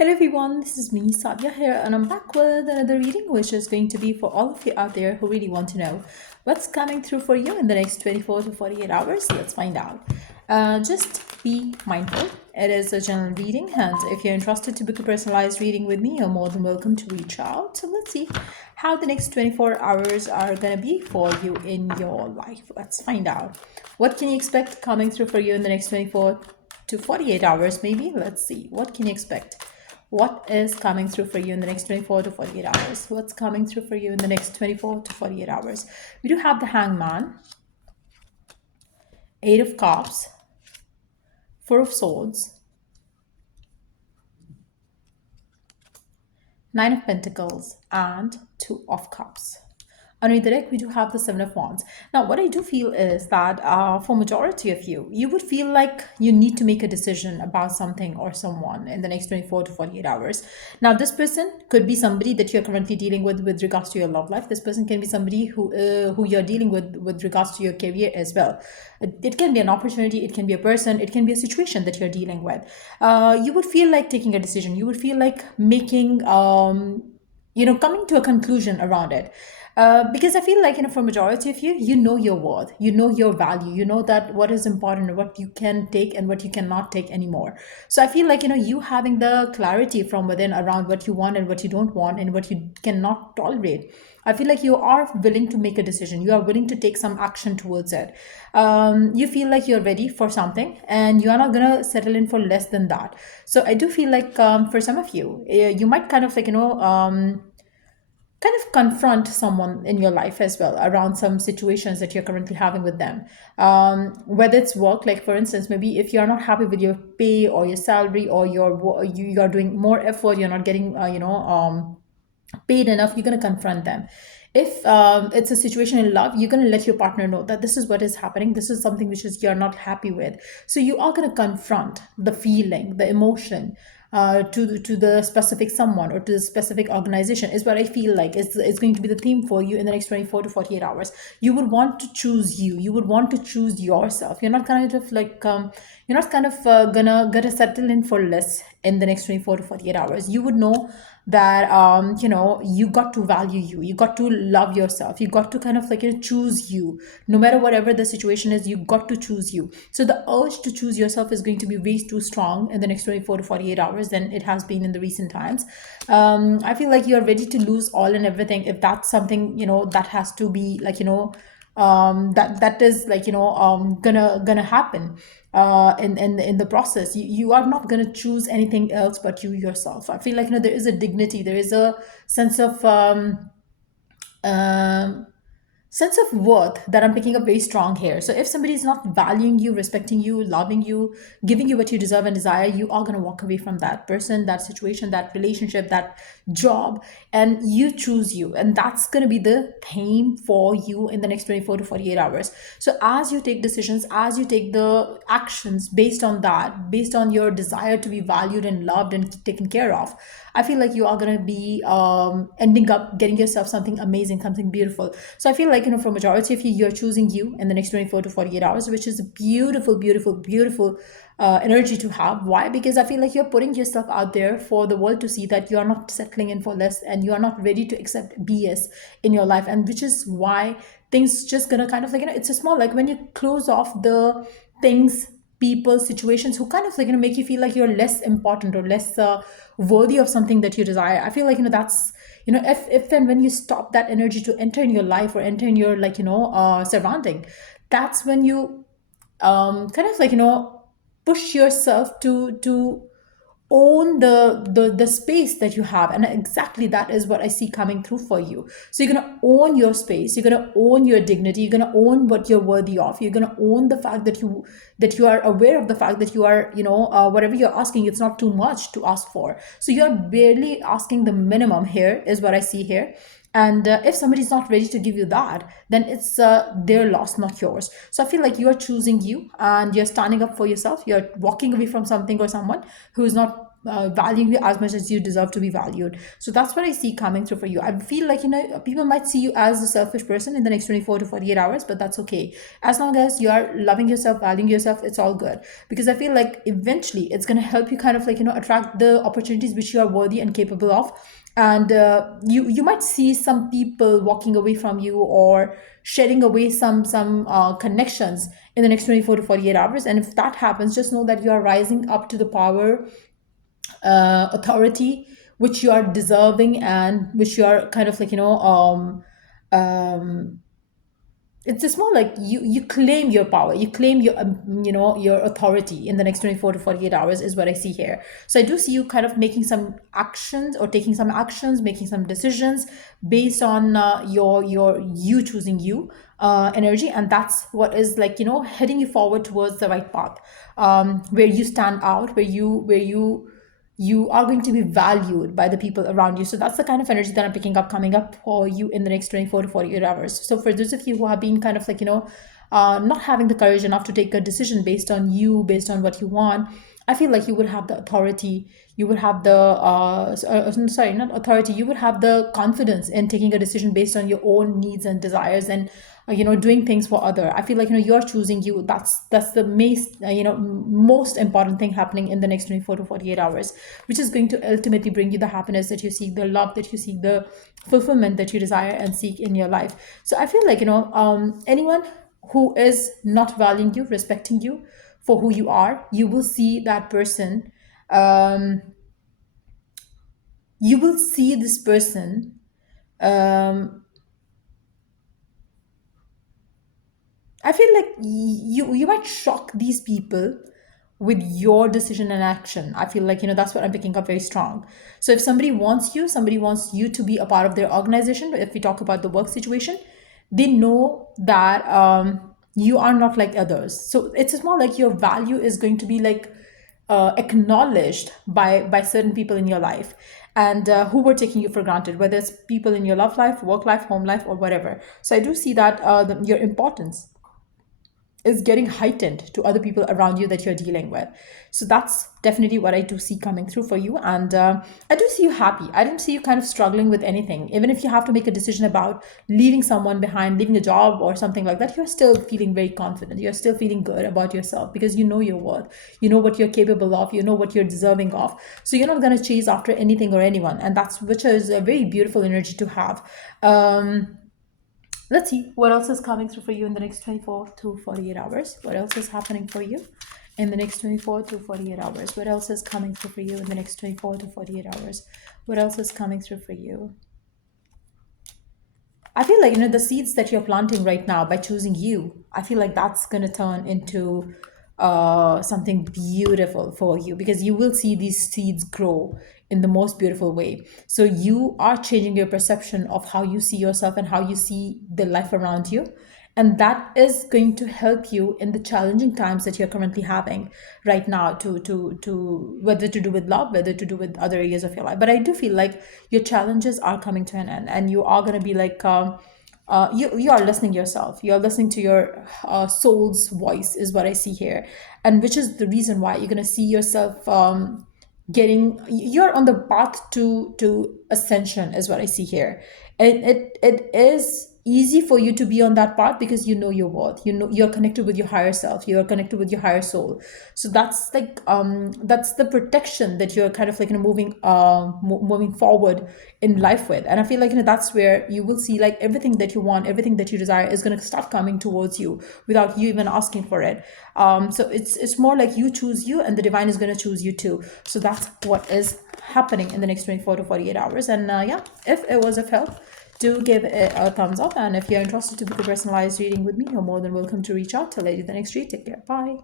Hello everyone, this is me, Sadia here, and I'm back with another reading, which is going to be for all of you out there who really want to know what's coming through for you in the next 24 to 48 hours. Let's find out. Just be mindful. It is a general reading, and if you're interested to book a personalized reading with me, you're more than welcome to reach out. So let's see how the next 24 hours are going to be for you in your life. Let's find out. What can you expect coming through for you in the next 24 to 48 hours, maybe? Let's see. What can you expect? What is coming through for you in the next 24 to 48 hours? What's coming through for you in the next 24 to 48 hours? We do have the Hangman, Eight of Cups, Four of Swords, Nine of Pentacles, and Two of Cups. Underneath the deck, we do have the Seven of Wands. Now, what I do feel is that for majority of you, you would feel like you need to make a decision about something or someone in the next 24 to 48 hours. Now, this person could be somebody that you're currently dealing with regards to your love life. This person can be somebody who you're dealing with regards to your career as well. It can be an opportunity, it can be a person, it can be a situation that you're dealing with. You would feel like taking a decision. You would feel like making coming to a conclusion around it. Because I feel like, for majority of you, you know your worth, you know your value, you know that what is important, what you can take and what you cannot take anymore. So I feel like, you having the clarity from within around what you want and what you don't want and what you cannot tolerate. I feel like you are willing to make a decision. You are willing to take some action towards it. You feel like you're ready for something and you are not going to settle in for less than that. So I do feel like for some of you, you might kind of kind of confront someone in your life as well around some situations that you're currently having with them, whether it's work, like for instance, maybe if you're not happy with your pay or your salary, or you're doing more effort, you're not getting paid enough, you're going to confront them. If it's a situation in love, you're going to let your partner know that this is what is happening, this is something which is you're not happy with. So you are going to confront the feeling, the emotion, to the specific someone or to the specific organization, is what I feel like is going to be the theme for you in the next 24 to 48 hours. You would want to choose you. You would want to choose yourself. You're not kind of like you're not kind of gonna settle in for less in the next 24 to 48 hours. You would know that you got to value you, you got to love yourself, you got to kind of like choose you. No matter whatever the situation is, you got to choose you. So the urge to choose yourself is going to be way too strong in the next 24 to 48 hours than it has been in the recent times. I feel like you're ready to lose all and everything if that's something that has to be like that is like gonna happen in the process. You are not gonna choose anything else but you yourself. I feel like there is a dignity, there is a sense of um sense of worth that I'm picking up very strong here. So if somebody is not valuing you, respecting you, loving you, giving you what you deserve and desire, you are going to walk away from that person, that situation, that relationship, that job, and you choose you. And that's going to be the theme for you in the next 24 to 48 hours. So as you take decisions, as you take the actions based on that, based on your desire to be valued and loved and taken care of, I feel like you are going to be ending up getting yourself something amazing, something beautiful. So I feel like, for majority of you, you're choosing you in the next 24 to 48 hours, which is a beautiful, beautiful, beautiful energy to have. Why? Because I feel like you're putting yourself out there for the world to see that you are not settling in for less and you are not ready to accept BS in your life. And which is why things just gonna kind of like, it's a small, like when you close off the things, people, situations who kind of like make you feel like you're less important or less worthy of something that you desire. I feel like that's if and when you stop that energy to enter in your life or enter in your like surrounding, that's when you kind of like push yourself to own the space that you have. And exactly that is what I see coming through for you. So you're going to own your space, you're going to own your dignity, you're going to own what you're worthy of, you're going to own the fact that you are aware of the fact that you are whatever you're asking, it's not too much to ask for. So you're barely asking the minimum here, is what I see here. And if somebody's not ready to give you that, then it's their loss, not yours. So I feel like you're choosing you and you're standing up for yourself. You're walking away from something or someone who is not valuing you as much as you deserve to be valued. So that's what I see coming through for you. I feel like, people might see you as a selfish person in the next 24 to 48 hours, but that's okay. As long as you are loving yourself, valuing yourself, it's all good. Because I feel like eventually it's going to help you kind of like, attract the opportunities which you are worthy and capable of. And you might see some people walking away from you, or shedding away some connections in the next 24 to 48 hours. And if that happens, just know that you are rising up to the power, authority which you are deserving, and which you are kind of like, it's just more like you claim your power, you claim your your authority in the next 24 to 48 hours is what I see here. So I do see you kind of making some actions, or taking some actions, making some decisions based on your you choosing you energy. And that's what is like, heading you forward towards the right path, where you stand out, where you are going to be valued by the people around you. So that's the kind of energy that I'm picking up coming up for you in the next 24 to 48 hours. So for those of you who have been kind of like, not having the courage enough to take a decision based on you, based on what you want, I feel like you would have the authority, you would have the, sorry, not authority, you would have the confidence in taking a decision based on your own needs and desires, and doing things for other. I feel like, you're choosing you. That's the most important thing happening in the next 24 to 48 hours, which is going to ultimately bring you the happiness that you seek, the love that you seek, the fulfillment that you desire and seek in your life. So I feel like, anyone who is not valuing you, respecting you for who you are, you will see that person, um, you will see this person, um, I feel like you might shock these people with your decision and action. I feel like, that's what I'm picking up very strong. So if somebody wants you to be a part of their organization, if we talk about the work situation, they know that you are not like others. So it's more like your value is going to be like acknowledged by certain people in your life, and who were taking you for granted, whether it's people in your love life, work life, home life, or whatever. So I do see that your importance is getting heightened to other people around you that you're dealing with. So that's definitely what I do see coming through for you. And I do see you happy. I don't see you kind of struggling with anything. Even if you have to make a decision about leaving someone behind, leaving a job or something like that, you're still feeling very confident. You're still feeling good about yourself, because you know your worth. You know what you're capable of. You know what you're deserving of. So you're not going to chase after anything or anyone. And which is a very beautiful energy to have. Let's see what else is coming through for you in the next 24 to 48 hours. What else is happening for you in the next 24 to 48 hours? What else is coming through for you in the next 24 to 48 hours? What else is coming through for you? I feel like, the seeds that you're planting right now by choosing you, I feel like that's going to turn into something beautiful for you, because you will see these seeds grow in the most beautiful way. So you are changing your perception of how you see yourself and how you see the life around you. And that is going to help you in the challenging times that you're currently having right now, to whether to do with love, whether to do with other areas of your life. But I do feel like your challenges are coming to an end, and you are going to be like, you are listening yourself, you're listening to your soul's voice is what I see here. And which is the reason why you're going to see yourself you're on the path to ascension is what I see here. And it is easy for you to be on that path, because you know your worth, you're connected with your higher self, you're connected with your higher soul. So that's like, that's the protection that you're kind of like, moving forward in life with. And I feel like, that's where you will see like everything that you want, everything that you desire is going to start coming towards you without you even asking for it. So it's more like you choose you, and the divine is going to choose you too. So that's what is happening in the next 24 to 48 hours. And yeah, if it was of help, do give it a thumbs up. And if you're interested to book a personalized reading with me, you're more than welcome to reach out. Till I do the next read. Take care. Bye.